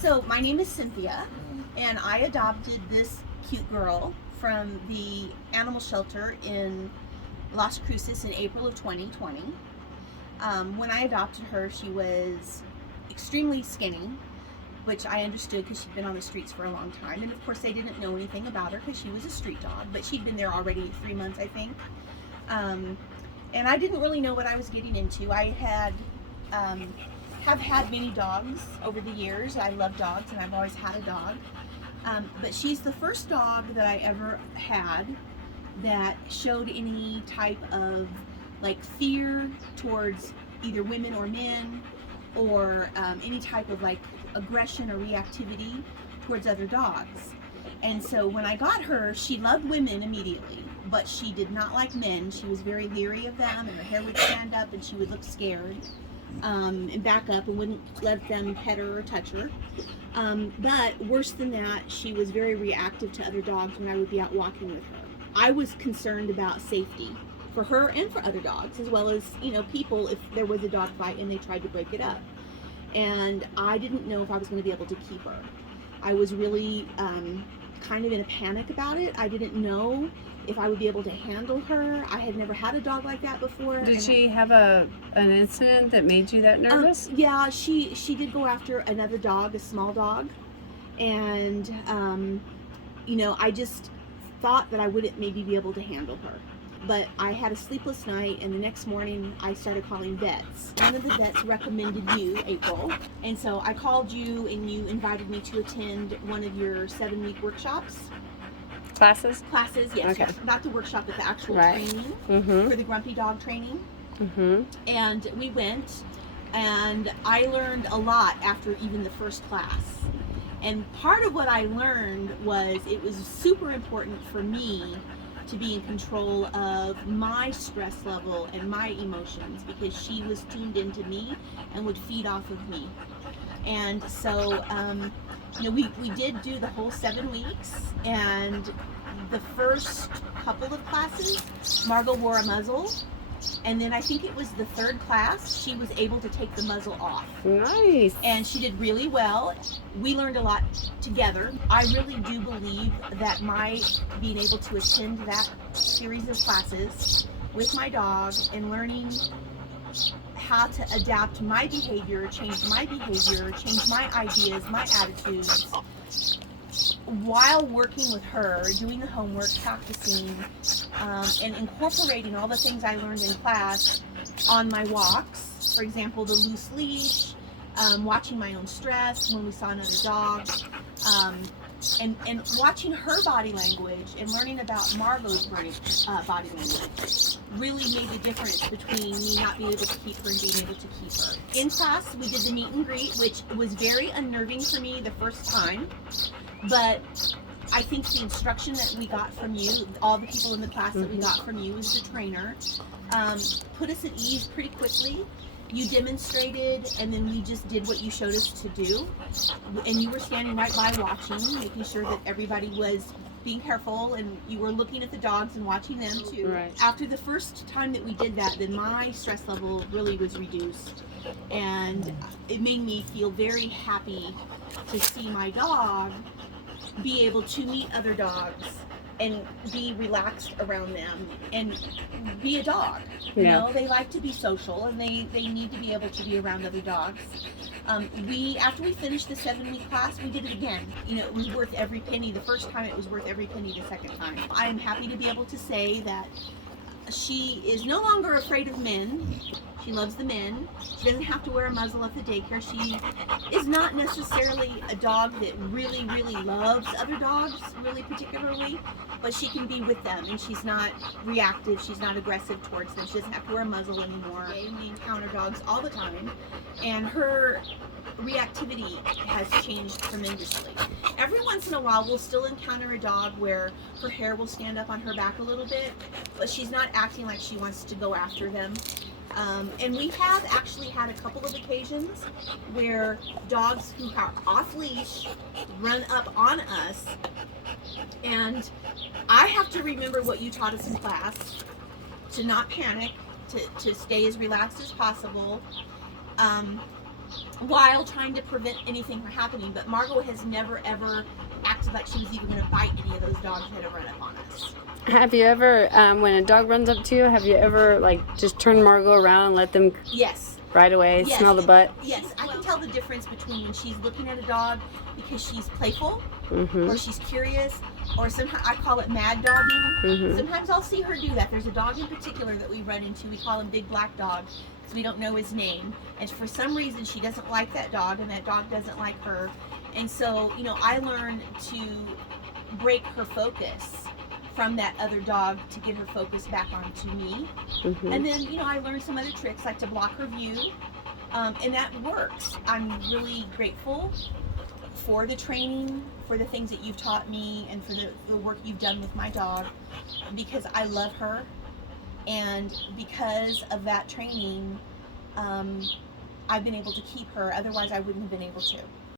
So my name is Cynthia, and I adopted this cute girl from the animal shelter in Las Cruces in April of 2020. When I adopted her, she was extremely skinny, which I understood because she'd been on the streets for a long time. And of course, they didn't know anything about her because she was a street dog, but she'd been there already 3 months, I think. And I didn't really know what I was getting into. I have had many dogs over the years. I love dogs, and I've always had a dog. But she's the first dog that I ever had that showed any type of like fear towards either women or men, or any type of like aggression or reactivity towards other dogs. And so when I got her, she loved women immediately, but she did not like men. She was very leery of them, and her hair would stand up and she would look scared and back up and wouldn't let them pet her or touch her. But worse than that, she was very reactive to other dogs when I would be out walking with her. I was concerned about safety for her and for other dogs, as well as, you know, people if there was a dog fight and they tried to break it up. And I didn't know if I was going to be able to keep her. I was really kind of in a panic about it. I didn't know if I would be able to handle her. I had never had a dog like that before. Did she have an incident that made you that nervous? Yeah, she did go after another dog, a small dog. And, you know, I just thought that I wouldn't maybe be able to handle her. But I had a sleepless night, and the next morning I started calling vets. One of the vets recommended you, April, and so I called you, and you invited me to attend one of your 7-week workshops. Classes, yes. Okay. Not the workshop, but the actual training for the grumpy dog training. And we went, and I learned a lot after even the first class. And part of what I learned was it was super important for me to be in control of my stress level and my emotions, because she was tuned into me and would feed off of me. And so, you know, we did do the whole 7 weeks, and the first couple of classes, Margot wore a muzzle, and then I think it was the third class, she was able to take the muzzle off. Nice. And she did really well. We learned a lot together. I really do believe that my being able to attend that series of classes with my dog and learning how to adapt my behavior, change my ideas, my attitudes, while working with her, doing the homework, practicing, and incorporating all the things I learned in class on my walks. For example, the loose leash, watching my own stress when we saw another dog, and watching her body language and learning about Margot's body language really made the difference between me not being able to keep her and being able to keep her. In class, we did the meet and greet, which was very unnerving for me the first time, but I think the instruction that we got from you, all the people in the class that we got from you as the trainer, put us at ease pretty quickly. You demonstrated, and then we just did what you showed us to do. And you were standing right by watching, making sure that everybody was being careful, and you were looking at the dogs and watching them too. Right. After the first time that we did that, then my stress level really was reduced. And it made me feel very happy to see my dog be able to meet other dogs and be relaxed around them and be a dog. You know, they like to be social, and they need to be able to be around other dogs. After we finished the 7-week class, we did it again. You know, it was worth every penny. The first time, it was worth every penny the second time. I am happy to be able to say that she is no longer afraid of men. She loves the men. She doesn't have to wear a muzzle at the daycare. She is not necessarily a dog that really, really loves other dogs, really particularly, but she can be with them, and she's not reactive. She's not aggressive towards them. She doesn't have to wear a muzzle anymore. We encounter dogs all the time, and her reactivity has changed tremendously. Every once in a while, we'll still encounter a dog where her hair will stand up on her back a little bit, but she's not acting like she wants to go after them. And we have actually had a couple of occasions where dogs who are off leash run up on us, and I have to remember what you taught us in class, to not panic, to stay as relaxed as possible. while trying to prevent anything from happening. But Margot has never ever acted like she was even going to bite any of those dogs that have run up on us. Have you ever, when a dog runs up to you, have you ever like just turned Margot around and let them Yes. right away Yes. smell the butt? Yes, I can tell the difference between when she's looking at a dog because she's playful, Mm-hmm. or she's curious, or sometimes I call it mad dogging. Mm-hmm. Sometimes I'll see her do that. There's a dog in particular that we run into. We call him Big Black Dog because we don't know his name. And for some reason, she doesn't like that dog, and that dog doesn't like her. And so, I learned to break her focus from that other dog to get her focus back onto me. Mm-hmm. And then, I learned some other tricks like to block her view. And that works. I'm really grateful for the training, for the things that you've taught me, and for the work you've done with my dog, because I love her. And because of that training, I've been able to keep her. Otherwise, I wouldn't have been able to.